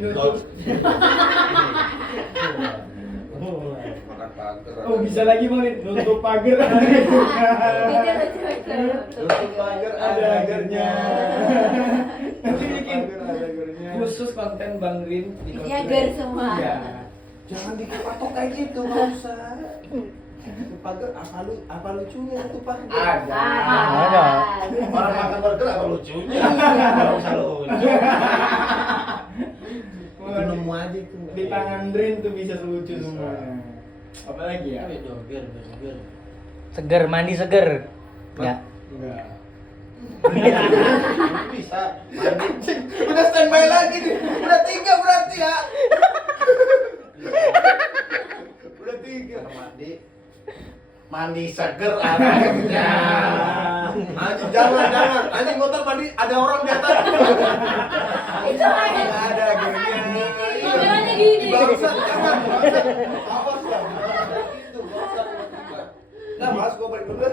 Nutup. Makan pagar. Oh bisa lagi Bang, nutup pagar. Nutup pagar ada agarnya. Nanti bikin Pagar ada agarnya. khusus konten Bang Rin di Isinya gar semua. Iya. Jangan dipatok kayak gitu, nggak usah. Nutup pagar apa lucunya nutup pagar? Ada. Orang makan burger apa lucunya? Nggak usah lucu. Itu nemu aja itu. Di tangan Rin tuh bisa lucu semuanya. Apalagi ya? Seger, mandi seger. Enggak. Enggak. Bisa mandi. Udah standby lagi nih. Udah 3 berarti ya. Udah 3 mandi seger anaknya. Anjing jangan. Anjing motor mandi ada orang di atas. Itu ada. Ada akhirnya. Kameranya gini. Bangsat jangan. Awas lah. Itu bangsat. Nah, Mas gua balik dulu.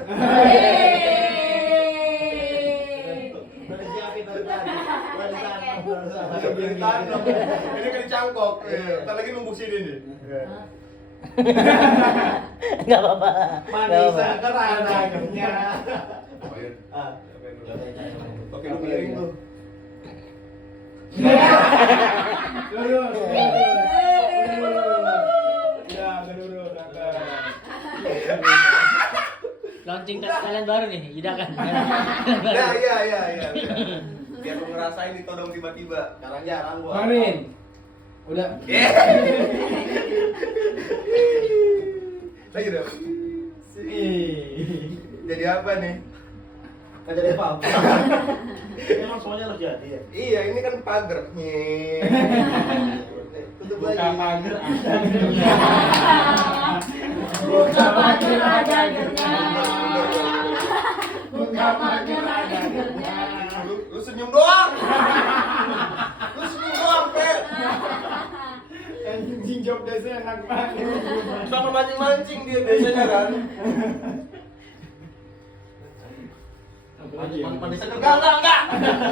Ini kan dicangkok. Entar lagi nunggu sini nih. Enggak apa-apa. Mandi seger ada agarnya. Oke, lu miring tuh. Lurus. Ya, lurus. Launching kalian baru nih, idakan. Ya, iya. Biar lu ngerasain ditodong tiba-tiba. Jarang-jarang gua. Bang Rin. Udah. Lagi dong. Ih. Jadi apa nih? Nggak jadi apa-apa. Emang semuanya harus jadi ya? Iya, ini kan pagar. Nih. Tutup Buka lagi. pagar ada agarnya. Buka pagar ada agarnya. Buka pagar ada agarnya. Lu senyum doang. Lu senyum doang, Pe. Anjing job desa enak banget. Sama mancing-mancing dia biasanya kan. Mandi seger. Enggak.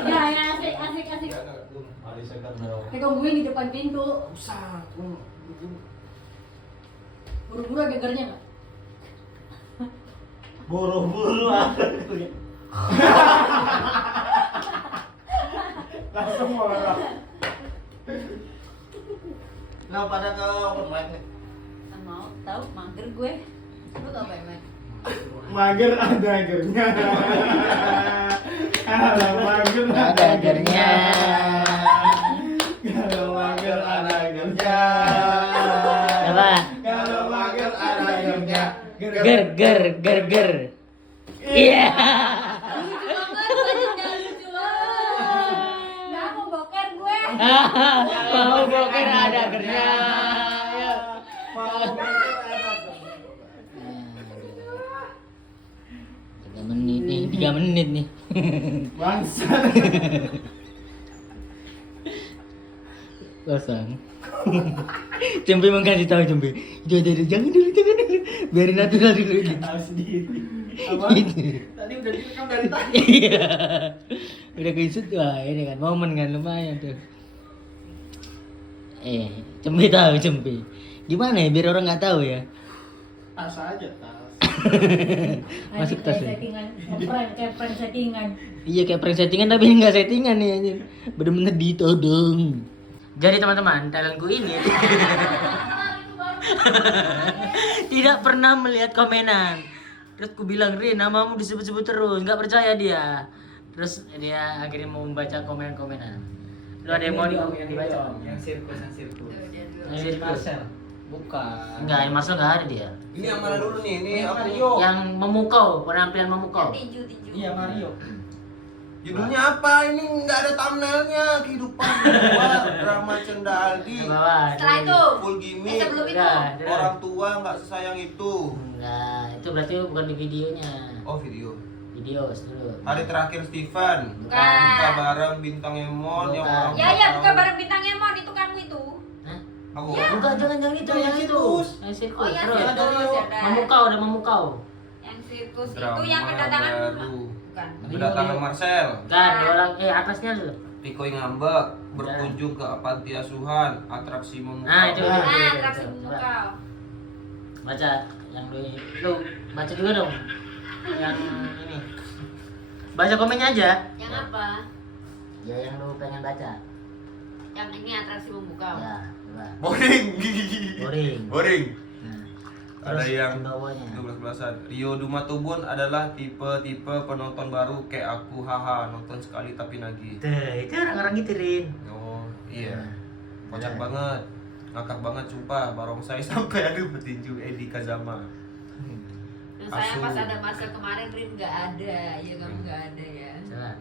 Ya, asik. Mandi seger dong. Kita tungguin di depan pintu. Usah. Buru-buru agarnya nggak? Buru-buru aja. Langsung marah. Nah, pada ke open mic nih. Kan mau tahu mager gue. Lu tau apa emang? Mager ada agarnya. Kalau mager Ada agarnya. Kalau mager ada agarnya. Apa? Kalau mager ada agarnya. Ger. Iya. Lucu banget, bajunya lucu banget. Nggak mau boker gue. Mau boker ada agarnya. Ayo. Tiga menit nih. Bangsat. Kosong. Cempe mengkasih tahu Cempe. Jangan dulu. Biarin natural dulu gitu. Tahu sendiri. Apa? Gitu. Tadi udah direkam dari tadi. Iya. Udah keisut wah ini kan momen kan lumayan tuh. Cempe tahu Cempe. Gimana ya biar orang nggak tahu ya. Tas aja tas. Masuk tas ya. Settingan, kayak prank settingan. Iya kayak prank settingan tapi nggak settingan nih anjir. Bener-bener ditodong. Jadi teman-teman, talentku ini tidak pernah melihat komenan. Terus ku bilang, "Rin, namamu disebut-sebut terus." Nggak percaya dia. Terus dia akhirnya mau membaca komen-komenan. Lu ada yang mau dibaca? Yang sirkus. Yang sirkus. Bukan. Enggak, yang Marcel nggak ada dia. Ini yang mana dulu nih? Ini apa? Yang memukau, penampilan memukau. Tinju. Iya Mario. Judulnya apa? Ini nggak ada thumbnailnya. Kehidupan gua, drama Cenda Aldi. Ke bawah. Setelah itu. Full gimmick. Sebelum itu. Udah. Orang tua nggak sesayang itu. Enggak, itu berarti bukan di videonya. Oh, video. Video dulu. Hari terakhir Steven. Bukan. Buka bareng bintang Emon yang Bukan. orang Ya, tahu. bukan bareng bintang Emon itu kamu itu. Hah? Aku. Bukan, jangan itu, Yang yang itu. sirkus. Yang sirkus. Oh, yang Terus. sirkus ya. Dah. Memukau, ada memukau. Yang sirkus itu Drama yang kedatangan baru. bukan. Kedatangan Marcel. Kan, dua orang atasnya dulu. Pikoy ngambek. berkunjung ke panti asuhan, atraksi memukau. Nah, itu. atraksi memukau. Baca yang lu baca juga dong. Yang ini. Baca komennya aja. Yang apa? Ya yang lu pengen baca. Yang ini atraksi memukau. Ya, coba. Boring. Boring. Nah, Ada terus yang bawahnya. 12-an. Rio Dumatubun adalah tipe-tipe penonton baru kayak aku, haha, nonton sekali tapi nagih. Tuh, itu orang-orang gitu, Rin. Oh iya, Nah. kocak banget, ngakak banget sumpah. Barongsai sampai ada petinju Edi Kazama. Nah, saya Asu. pas ada masa kemarin Rin nggak ada, ya kamu nggak ada ya. Coba.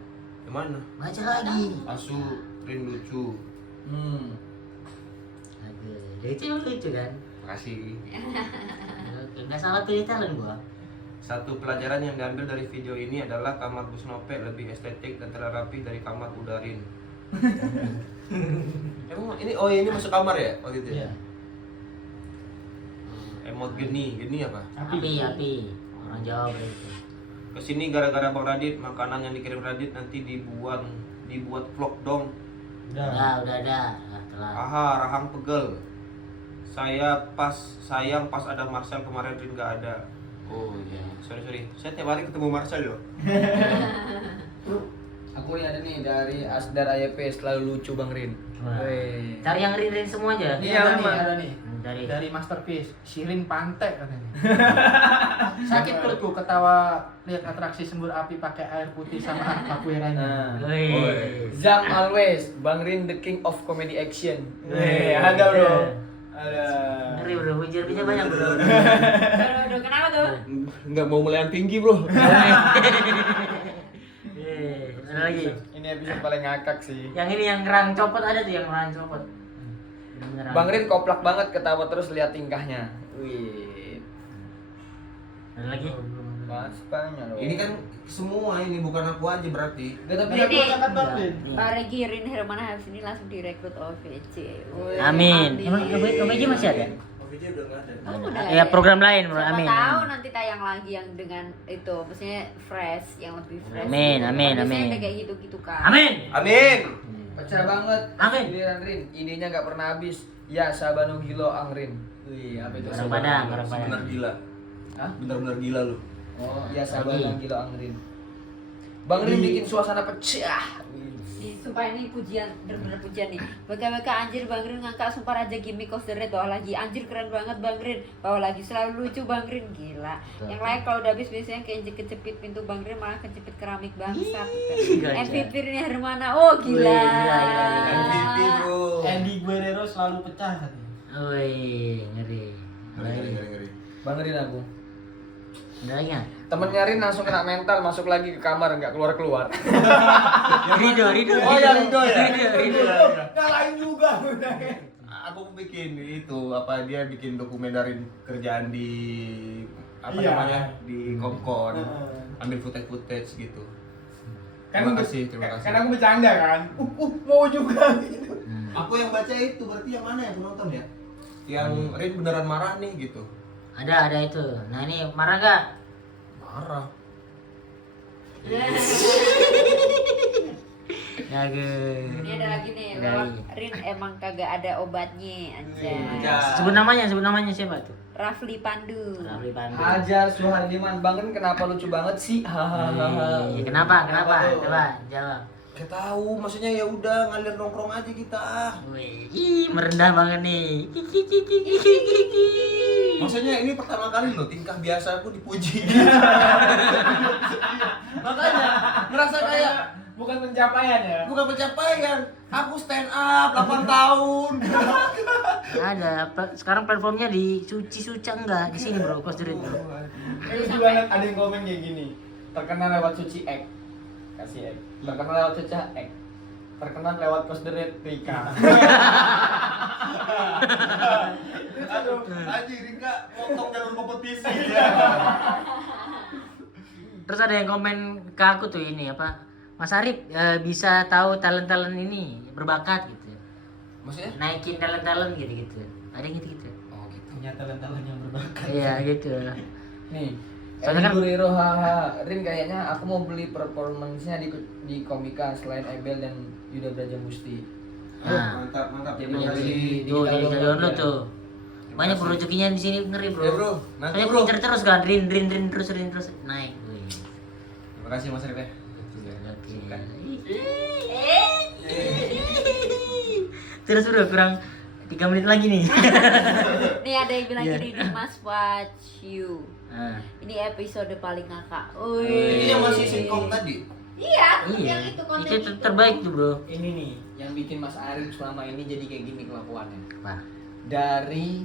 Yang mana? Baca lagi. Asu, Rin lucu. Aduh, lucu kan? Makasih. Oke, nggak salah pilih talent gua. Satu pelajaran yang diambil dari video ini adalah kamar Busnope lebih estetik dan terrapi dari kamar Udarin. Emang ini masuk kamar ya? Oh gitu ya? Emot geni apa? Api. Orang Jawa berarti. Kesini gara-gara Bang Radit, makanan yang dikirim Radit nanti dibuat vlog dong. Udah ada. Nah, telah. Aha, rahang pegel. Sayang pas ada Marcel kemarin Rin nggak ada. Oh iya, sorry. Saya tiap hari ketemu Marcel loh. Aku nih ada nih dari Asdar AYP, selalu lucu Bang Rin. Wah. Weh. Cari yang Rin semua aja. Iya, ada nih. Dari Dari Masterpiece, Shirin Pantek katanya. Sakit perutku ketawa lihat atraksi sembur api pakai air putih sama capoeiranya. Wih. Zam always, Bang Rin the king of comedy action. Weh, ada bro. Ada. Ngeri bro, ujar-ujar banyak bro. Aduh, kenapa tuh? Nggak mau mulai yang tinggi bro. Ada lagi. Ini episode paling ngakak sih. Yang ini yang rang copot ada tuh yang rang copot. Beneran. Bang Rin koplak banget ketawa terus lihat tingkahnya. Wih. Ada lagi. Mas banyak loh. Ini kan semua ini bukan aku aja berarti. Gak tapi Jadi, Nih. Pak Regi Rin Hermana habis ini langsung direkrut OVJ. Wih, Amin. Emang OVJ masih ada? OVJ udah nggak ada. Oh, udah Ya ada. program lain bro. Siapa Amin. tahu nanti tayang lagi yang dengan itu, maksudnya fresh, yang lebih fresh. Amin, gitu. amin, Biasanya amin. ada kayak gitu kan. Amin. Amin. pecah banget. Amin. Giliran Rin, idenya nggak pernah habis. Ya Sabanu Gilo Angrin. Wih, apa itu? Orang Padang, orang Padang. Bener gila. Hah? Bener-bener gila lu. Oh, ya Sabanu Gilo Angrin. Bang Rin bikin suasana pecah. Sumpah ini pujian, bener-bener pujian nih. BKWK anjir Bang Rin ngangkat sumpah raja gimmick Coast the Red, bawa lagi. Anjir keren banget Bang Rin, bawa lagi, selalu lucu Bang Rin, gila. Yang lain kalau udah habis biasanya kayak kecepit pintu Bang Rin, malah kecepit keramik bangsat. Gila, MVP ini Hermana, oh gila. Wih, gila. MVP bro. Andy Guerrero selalu pecah katanya. Wih, ngeri. Ngeri. Bang Rin aku. Ada lagi nggak? Temennya Rin langsung kena mental, masuk lagi ke kamar, nggak keluar-keluar. Rido. Oh ya Rido ya. Rido. Nyalain juga. Aku bikin itu apa dia bikin dokumentarin kerjaan di apa Iya. namanya di Komkon, Heeh. ambil footage gitu. Kan Terima kasih. Kan aku bercanda kan. Mau juga gitu. Aku yang baca itu berarti yang mana yang penonton ya? Yang Rin beneran marah nih gitu. Ada itu. Nah ini marah nggak? Marah. Ya gue. Ini ada lagi nih, Ada lewat lagi. Rin emang kagak ada obatnya, anjay. Iya. Sebut namanya siapa tuh? Rafli Pandu. Rafli Pandu. Hajar Suhardiman, Bang Rin kenapa lucu banget sih? Hahaha. Iya, kenapa? Kenapa tuh? Coba jawab. Gak tahu, maksudnya ya udah ngalir nongkrong aja kita. Wih, ih, merendah banget nih. Maksudnya ini pertama kali loh tingkah biasa aku dipuji. Makanya ngerasa kayak Bukan pencapaian ya. Bukan pencapaian. Aku stand up 8 tahun. Ada. Sekarang platformnya di Suca enggak? Di sini bro, Coast the Red, bro. Lucu banget ada yang komen kayak gini. Terkenal lewat Suci X. Kasih X. Terkenal lewat Cuca X. Terkenal lewat Coast the Red Rika. Aduh, anjir Rika potong jalur kompetisi. Terus ada yang komen ke aku tuh ini apa? Mas Arif bisa tahu talent-talent ini berbakat gitu. Maksudnya? Naikin talent-talent gitu-gitu. Ada yang gitu-gitu. Oh gitu. Punya talent-talent yang berbakat. Iya gitu. nih. Soalnya kan- Guriro haha. Rin kayaknya aku mau beli performance-nya di Komika selain Ebel dan Yuda Brajamusti. Nah, Mantap, mantap. Dia Terima punya kasih. tuh digital di download download ya. tuh. Banyak bro rezekinya di sini ngeri bro. Ya, bro. Nanti, Soalnya bro. pinter terus kan, rin terus naik. Wih. Terima kasih Mas Rif ya. Oke. Terus bro kurang 3 menit lagi nih. Nih ada yang bilang Iya. gini, Mas watch you. Nah, Ini episode paling ngakak. Ini yang masih sitcom tadi. Iya, iya. yang itu konten Itu terbaik tuh bro. Ini nih yang bikin Mas Arif selama ini jadi kayak gini kelakuannya. Wah. Dari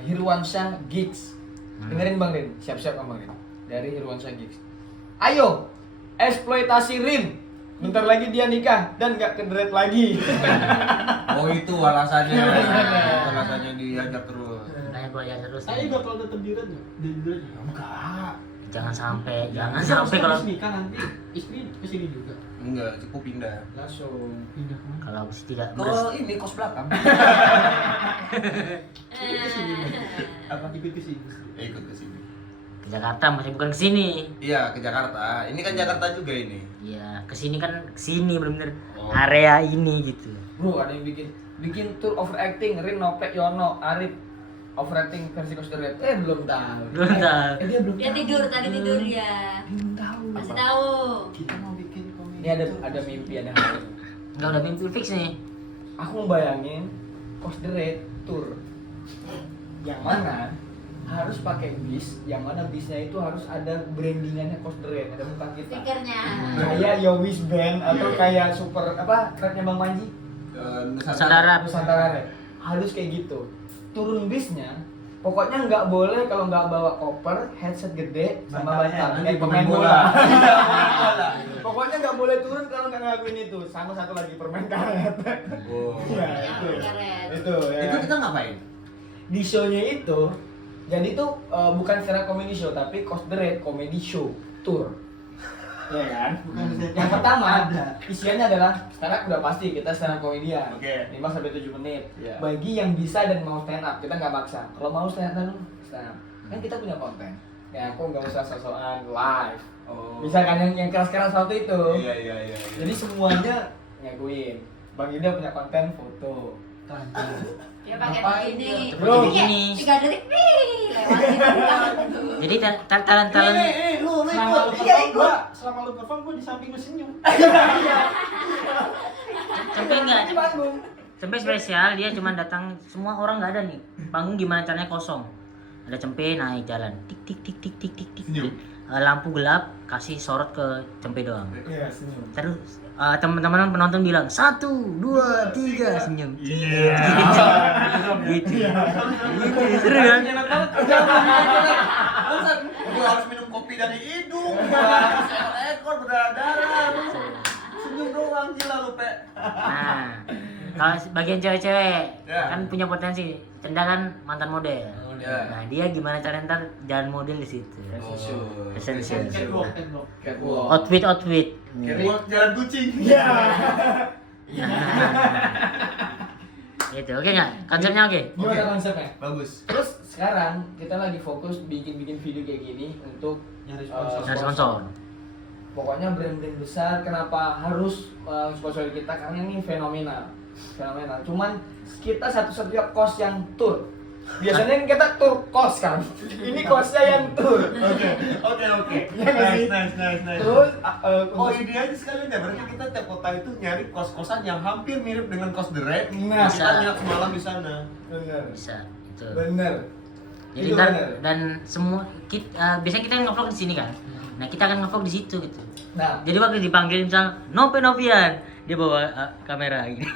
Hirwansyah Gigs. Dengerin Bang Rin, siap-siap Bang Rin. Dari Hirwansyah Gigs. Ayo, eksploitasi Rin. Bentar lagi dia nikah dan gak kederet lagi. Oh itu alasannya. Alasannya diajak terus. Kayak gua aja terus. Saya bakal tetap di Red di Red. Enggak. Jangan sampai Kalau kalau nikah nanti istri kesini juga. Enggak, cukup pindah. Langsung. Pindah kemana? kalau aku sih tidak Ini kos belakang. Apa ikut ke sini? Ikut ke sini. ke Jakarta masih bukan ke sini. Iya, ke Jakarta. Ini kan Jakarta juga ini. Iya, ke sini kan ke sini bener-bener Oh. area ini gitu. Bro, ada yang bikin tour overacting, Rin, Nopek, Yono, Arif overacting versi Kosderet. Belum tahu. Belum tahu. Dia belum Dia tahu. tidur, tadi tidur ya. Belum tahu. Masih tahu. Kita mau bikin komedi. Ini ada mimpi, ada hal. Enggak udah mimpi fix nih. Aku membayangin Kosderet tour yang mana harus pakai bis, yang mana bisnya itu harus ada brandingannya Kosderet, ada muka kita. Stikernya. Kayak Yowis Band atau kayak super apa rapnya Bang Manji? Nusantara. Nusantara Rap. Harus kayak gitu. Turun bisnya, pokoknya nggak boleh kalau nggak bawa koper, headset gede, sama bantal. Nanti Pemain pemain bola. bola. Pokoknya nggak boleh turun kalau nggak ngelakuin itu. Sama satu lagi permain karet. Oh. Iya, Ya, itu. karet. Itu ya. Itu kita ngapain? Di show-nya itu, jadi itu bukan secara comedy show, tapi Kosderet comedy show tour. Ya kan? Yang pertama, isiannya adalah sekarang udah pasti kita stand up komedian. Oke. 5 sampai 7 menit. Iya. Bagi yang bisa dan mau stand up, kita nggak maksa. Kalau mau stand up, stand up. Kan kita punya konten. Ya aku nggak usah sosokan live. Oh. Bisa kan yang keras-keras waktu itu. Iya. Jadi semuanya ngakuin. Bang Yuda punya konten foto. Dia pakai Ngapain begini. dia? Bro, Jadi kayak begini. 3 detik nih lewat gitu. Jadi talent Lu Selama lu ikut. perform, Gua selama lu perform gua di samping lu senyum. sampai enggak Di panggung. sampai spesial dia cuma datang semua orang nggak ada nih panggung gimana caranya kosong ada Cempe naik jalan tik tik tik tik tik tik tik, tik. Lampu gelap kasih sorot ke Cempe doang Iya, senyum. terus teman-teman penonton bilang 1, 2, 3 senyum Iya. gitu gitu seru kan Gue harus minum kopi dari hidung. Ekor berdarah. Senyum doang gila lu, Pe. nah kalau bagian cewek-cewek Ya. kan punya potensi Cenda kan mantan model Ya. nah dia gimana cara ntar jalan model di situ Oh. Essential. Catwalk. Catwalk. outfit Buat jalan kucing. Iya. gitu oke nggak konsepnya oke Gimana Oke. konsepnya? Bagus. Terus sekarang kita lagi fokus bikin video kayak gini untuk Nyari sponsor. dari sponsor Pokoknya brand-brand besar kenapa harus sponsor kita karena ini fenomenal. Cuman kita satu-satunya kos yang tour. Biasanya kita tour kos kan. Ini kosnya yang tour. Oke. Iya nggak sih? Nice. Terus Oh ini aja sekalian ya, berarti kita tiap kota itu nyari kos-kosan yang hampir mirip dengan kos The Red. Nah. Kita nginap semalam di sana. bener. bisa itu Bener. jadi Itu ntar bener. dan semua biasanya kita ngevlog di sini kan nah kita akan ngevlog di situ gitu Nah, jadi waktu dipanggil misal Novian dia bawa kamera gini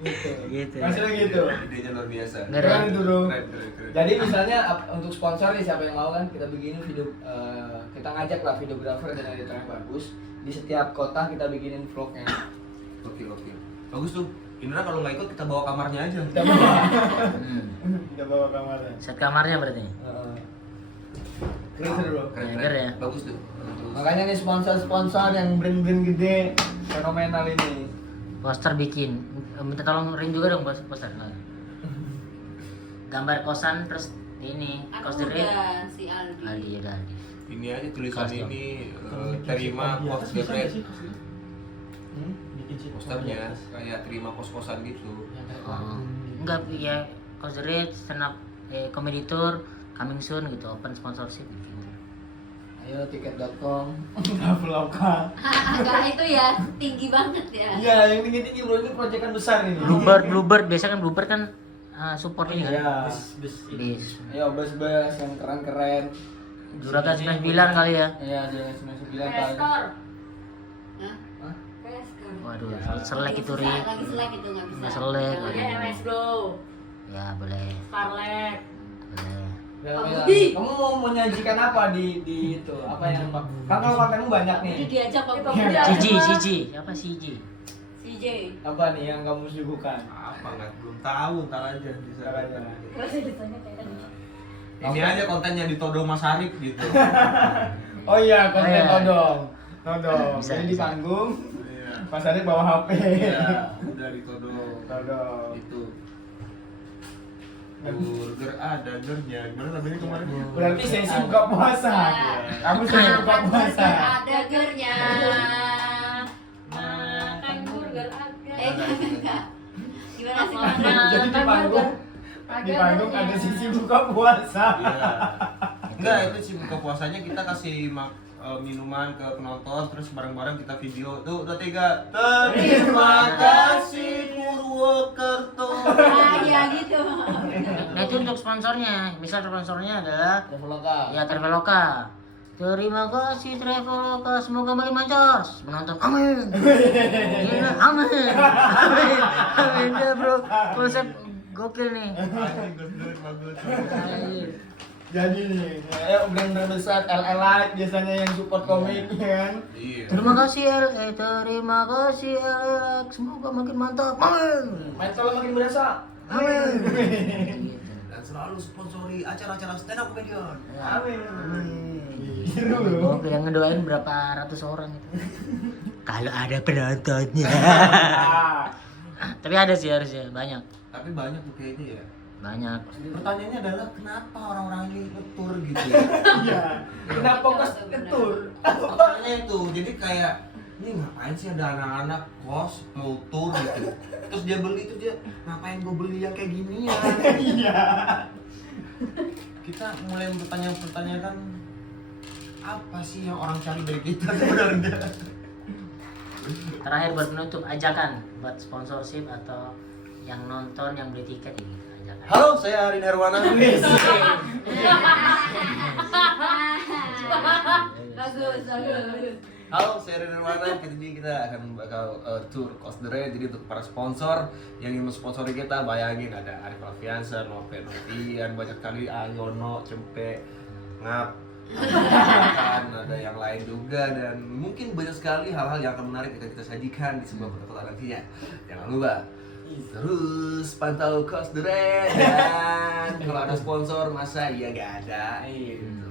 gitu. Gitu. Maksudnya gitu. Idenya luar biasa. Keren itu bro. Keren. Jadi misalnya untuk sponsor nih siapa yang mau kan kita bikinin video, kita ngajak lah videografer dan editor yang bagus di setiap kota kita bikinin vlognya. Oke. Bagus tuh. Indra kalau nggak ikut kita bawa kamarnya aja. Kita bawa, Hmm. kita bawa kamarnya. Set kamarnya berarti Keren seru bro. Keren ya. Bagus tuh. Terus. Makanya nih sponsor yang brand-brand gede fenomenal ini. poster bikin minta tolong Rin juga dong poster nah. Gambar kosan terus ini Aku kos The Red udah si Aldi. Aldi ya udah Aldi Ini aja tulisan Kos dong. ini terima kos The Red. Bikin sih Posternya kayak terima kos-kosan gitu. Oh. Enggak ya, Cause the Red stand up comedy tour coming soon gitu, open sponsorship gitu. Ayo tiket.com. Traveloka. Agak itu ya tinggi banget ya. Iya, yang tinggi-tinggi bro, ini proyekan besar ini. Bluebird biasa kan Bluebird kan support ini kan. Iya. Bis. Ayo bus-bus yang keren-keren. Juragan 99 kali ya. Iya, jangan 99 kali. Restor. Hah? Restor. Waduh, selek itu Ri. Lagi selek itu nggak bisa. Nggak selek. Namanya MS Bro. Ya boleh. Starlet. Boleh. Ya, Kamu ya. di. Kamu mau menyajikan apa di itu? Apa yang Pak? Kan kalau kontenmu banyak nih. Jadi diajak Pak Budi. Cici. Apa CJ? CJ. Apa nih yang kamu suguhkan? Apa nggak? Belum tahu, ntar aja bisa. Ntar aja. Terus ditanya kayak tadi. Ini aja kontennya ditodong Mas Arif gitu. Oh iya, konten Oh iya. todong. Todong. Bisa, Jadi di bisa. panggung, Iya. Mas Arif bawa HP. Iya, udah ditodong. Todong. Itu. Burger ada gernya. Gimana namanya kemarin? Berarti sesi buka puasa. Kamu sesi buka puasa. Ada gernya. Makan burger ada. Enggak. Gimana sih Mas? Jadi di panggung, ada sisi buka puasa. Iya. Enggak, itu sih buka puasanya kita kasih minuman ke penonton, terus bareng-bareng kita video. Tuh, udah 3. Terima kasih Purwokerto. Ah, iya gitu. Nah itu untuk sponsornya. Misal sponsornya adalah Traveloka. ya Traveloka. Terima kasih Traveloka, semoga makin lancar. Menonton, amin. Gila, amin. Amin ya bro. Konsep gokil nih. Jadi nih, ayo brand-brand besar LL Light biasanya yang support komik ya kan. Iya. Terima kasih terima kasih LX, semoga makin mantap. Amin. Main kalau makin berasa. Amin. Dan selalu sponsori acara-acara stand up comedian. Amin. Seru loh. Gokil, yang ngedoain berapa ratus orang itu. Kalau ada penontonnya. Tapi ada sih harusnya banyak. Tapi banyak tuh kayaknya ya. Banyak. Pertanyaannya adalah kenapa orang-orang ini ngetur gitu ya? Iya. Kenapa kos ketur? Pertanyaannya itu, jadi kayak ini ngapain sih ada anak-anak kos mau tour gitu. Terus dia beli itu dia ngapain gue beli yang kayak gini ya? Iya. Kita mulai bertanya-pertanyakan apa sih yang orang cari dari kita sebenarnya? Terakhir buat penutup, ajakan buat sponsorship atau yang nonton yang beli tiket ya gitu, ajakan. Halo, saya Arin Herwana. Bagus. Halo, saya Arin Herwana. Jadi kita akan bakal tour Cost the Red. Jadi untuk para sponsor yang ingin mensponsori kita, bayangin ada Arif Alfiansa, Noven Novian, banyak kali Ayono, Cempe, Ngap, kan ada yang lain juga, dan mungkin banyak sekali hal-hal yang akan menarik akan kita sajikan di sebuah kota-kota nantinya. Jangan lupa terus pantau Cost the Red, dan kalau ada sponsor masa iya gak ada gitu.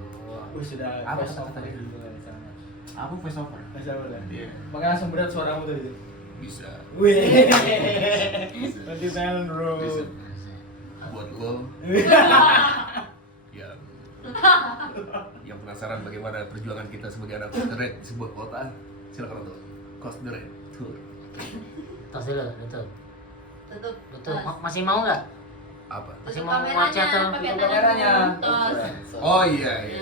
Sudah. Apa face kata-kata over tadi? dulu kan, sama. Apa face over? Face over lah. Iya. Makanya langsung berat suaramu tadi. Bisa. Wih. Nanti talent bro. Bisa. Buat lo yang penasaran bagaimana perjuangan kita sebagai anak Cost the Red di sebuah kota, silakan nonton Cost the Red Tour. Tos dulu, tutup. Tutup. Masih mau nggak? Apa? Masih Tutup mau kameranya, atau pakai tutup tangan kameranya? tos. Oh iya iya.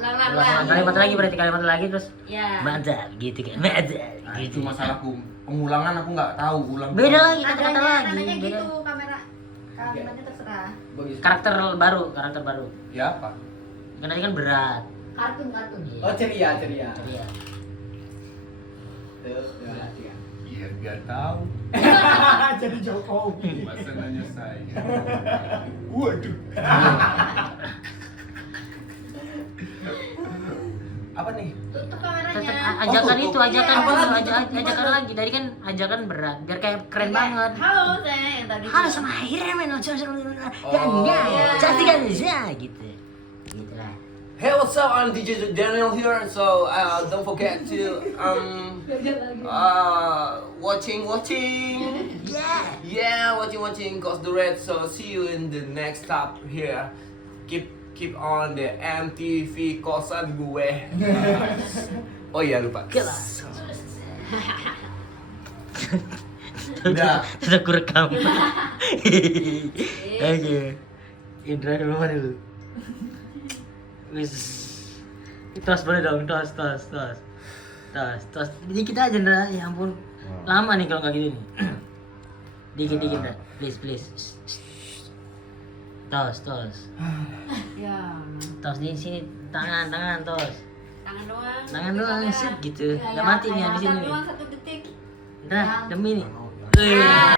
Ulang-ulang. kalimat lagi berarti kalimat lagi terus Ya. mantap gitu kan, mantap Nah, gitu. itu masalahku. Pengulangan aku nggak tahu ulang. Beda lagi kata-kata Nadanya, lagi. nadanya Beda. gitu kamera. Kalimatnya terserah. Bagus. Karakter baru. Ya apa? Kan tadi kan berat. Kartun. Iya. Oh ceria. Iya. Terus ya. Iya biar tahu. Jadi Jokowi. Masa nanya saya. Waduh. Apa nih? Tutup kameranya. Tetap ajakan Oh, itu, iya, ajakan apa dulu, lagi? ajakan lagi. Tadi kan ajakan berat, biar kayak keren banget. Halo, saya yang tadi. Halo sama akhirnya men, Oh, ya, cantik kan ya gitu. Gitu lah. Hey, what's up? I'm DJ Daniel here. So don't forget to watching. Yeah. Watching Cost the Red. So see you in the next stop here. Keep on the MTV kosan gue. Oh iya lupa. Kelas. Udah. Sudah ku rekam. Oke. Indra dulu mana dulu? Wis. Tos boleh dong, tos. Dikit aja Indra, ya ampun. Lama nih kalau nggak gini nih. Dikit Indra, please. Tos. Ya. Tos di sini, tangan tos. Tangan doang. Tangan doang, sip gitu. Nggak mati nih habis ini. Doang 1 detik. Indra, demi nih. Oh, ya.